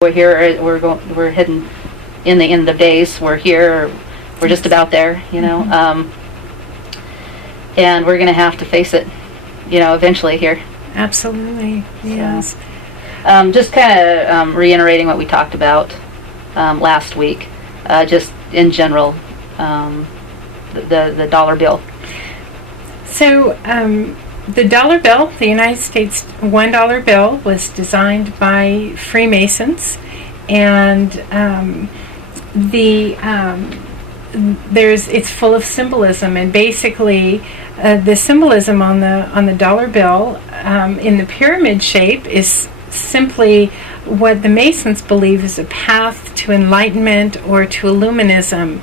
We're here. We're heading in the end of days. We're here. We're just about there. And we're going to have to face it. Eventually here. Absolutely. Yes. Just kind of reiterating what we talked about last week. Just in general, the dollar bill. So the dollar bill, the United States $1 bill, was designed by Freemasons, and it's full of symbolism, and basically the symbolism on the dollar bill in the pyramid shape is simply what the Masons believe is a path to enlightenment or to Illuminism.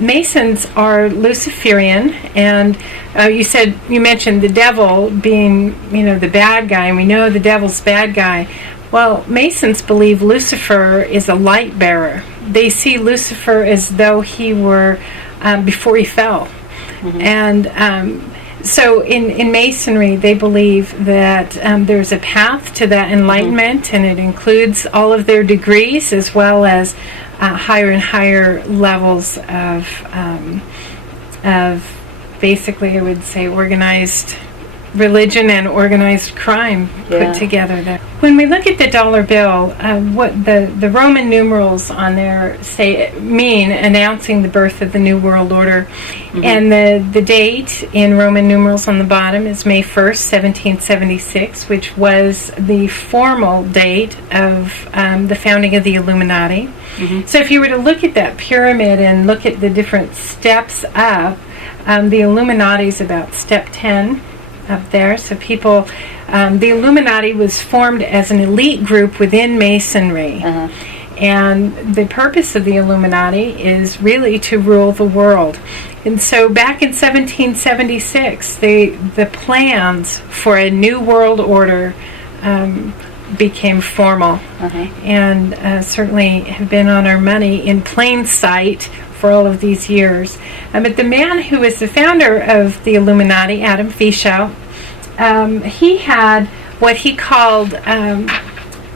Masons are Luciferian, and you mentioned the devil being, the bad guy, and we know the devil's bad guy. Well, Masons believe Lucifer is a light bearer. They see Lucifer as though he were before he fell. Mm-hmm. And so in Masonry, they believe that there's a path to that enlightenment, mm-hmm. and it includes all of their degrees as well as higher and higher levels of basically, I would say, organized religion and organized crime put together there. When we look at the dollar bill, what the Roman numerals on there mean announcing the birth of the New World Order, mm-hmm. and the date in Roman numerals on the bottom is May 1st, 1776, which was the formal date of the founding of the Illuminati. Mm-hmm. So if you were to look at that pyramid and look at the different steps up, the Illuminati is about step 10 up there. So people, the Illuminati was formed as an elite group within Masonry. Uh-huh. And the purpose of the Illuminati is really to rule the world. And so back in 1776, the plans for a new world order became formal. Uh-huh. And certainly have been on our money in plain sight for all of these years. But the man who was the founder of the Illuminati, Adam Weishaupt, he had what he called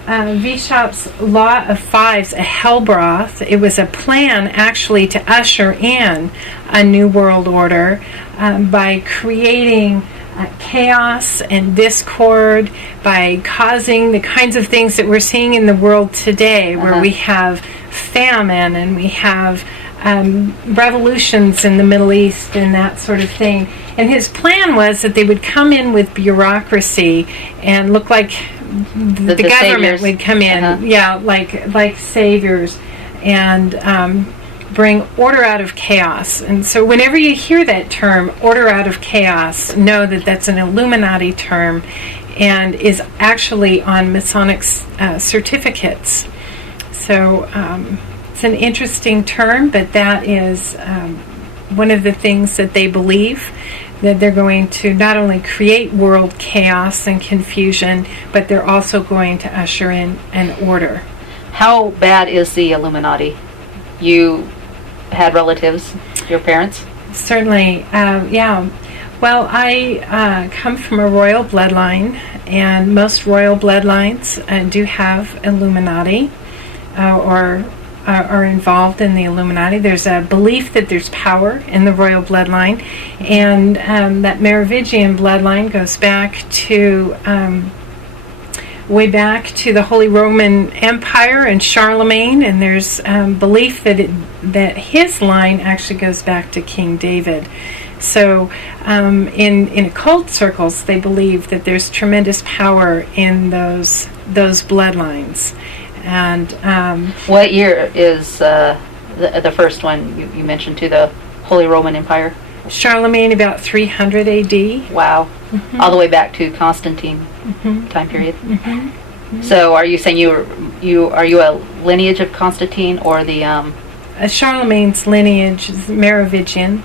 Weishaupt's Law of Fives, a hellbroth. It was a plan actually to usher in a new world order by creating chaos and discord, by causing the kinds of things that we're seeing in the world today, uh-huh. where we have famine and we have revolutions in the Middle East and that sort of thing. And his plan was that they would come in with bureaucracy and look like the government saviors. Would come in, uh-huh. like saviors, and bring order out of chaos. And so whenever you hear that term, order out of chaos, know that that's an Illuminati term and is actually on Masonic certificates. So it's an interesting term, but that is one of the things that they believe, that they're going to not only create world chaos and confusion, but they're also going to usher in an order. How bad is the Illuminati? You had relatives, your parents? Certainly, yeah. Well, I come from a royal bloodline, and most royal bloodlines do have Illuminati or are involved in the Illuminati. There's a belief that there's power in the royal bloodline, and that Merovingian bloodline goes back to way back to the Holy Roman Empire and Charlemagne, and there's belief that his line actually goes back to King David. So in occult circles, they believe that there's tremendous power in those bloodlines. And what year is the first one you mentioned, to the Holy Roman Empire? Charlemagne, about 300 A.D. Wow. Mm-hmm. All the way back to Constantine mm-hmm. time period. Mm-hmm. Mm-hmm. So are you saying are you a lineage of Constantine, or the Charlemagne's lineage is Merovingian?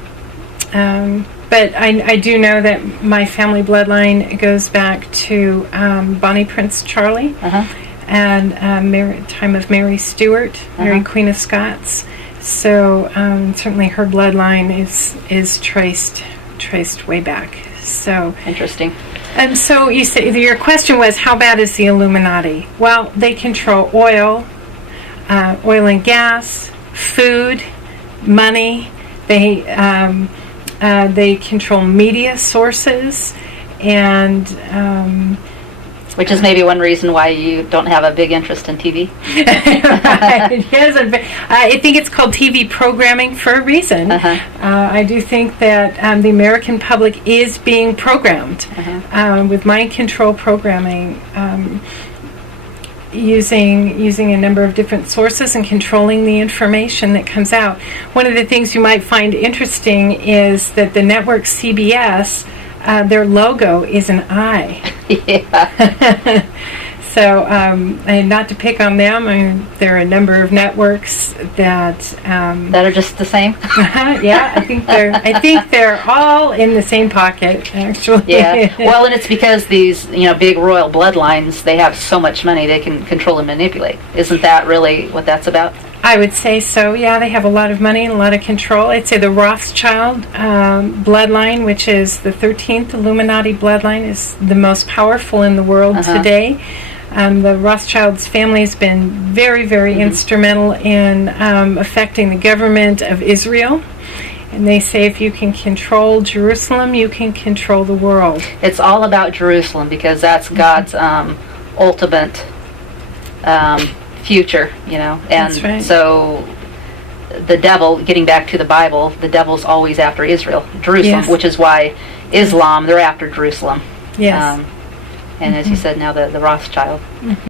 But I do know that my family bloodline goes back to Bonnie Prince Charlie. Uh-huh. And time of Mary Stuart, Mary Queen of Scots. So certainly her bloodline is traced way back. So interesting. And so you say your question was, how bad is the Illuminati? Well, they control oil and gas, food, money. They control media sources, and which is maybe one reason why you don't have a big interest in TV. Right. Yes, I think it's called TV programming for a reason. I do think that the American public is being programmed with mind control programming, using a number of different sources and controlling the information that comes out. One of the things you might find interesting is that the network CBS, their logo is an eye. Yeah. So, and not to pick on them, I mean, there are a number of networks that are just the same. Yeah, I think they're all in the same pocket, actually. Yeah. Well, and it's because these big royal bloodlines, they have so much money they can control and manipulate. Isn't that really what that's about? I would say so. Yeah, they have a lot of money and a lot of control. I'd say the Rothschild bloodline, which is the 13th Illuminati bloodline, is the most powerful in the world today. The Rothschilds family has been very, very instrumental in affecting the government of Israel. And they say if you can control Jerusalem, you can control the world. It's all about Jerusalem because that's God's ultimate future, And That's right. so the devil, getting back to the Bible, the devil's always after Israel, Jerusalem, Yes. which is why Islam, they're after Jerusalem. Yes. And as you said, now the Rothschild.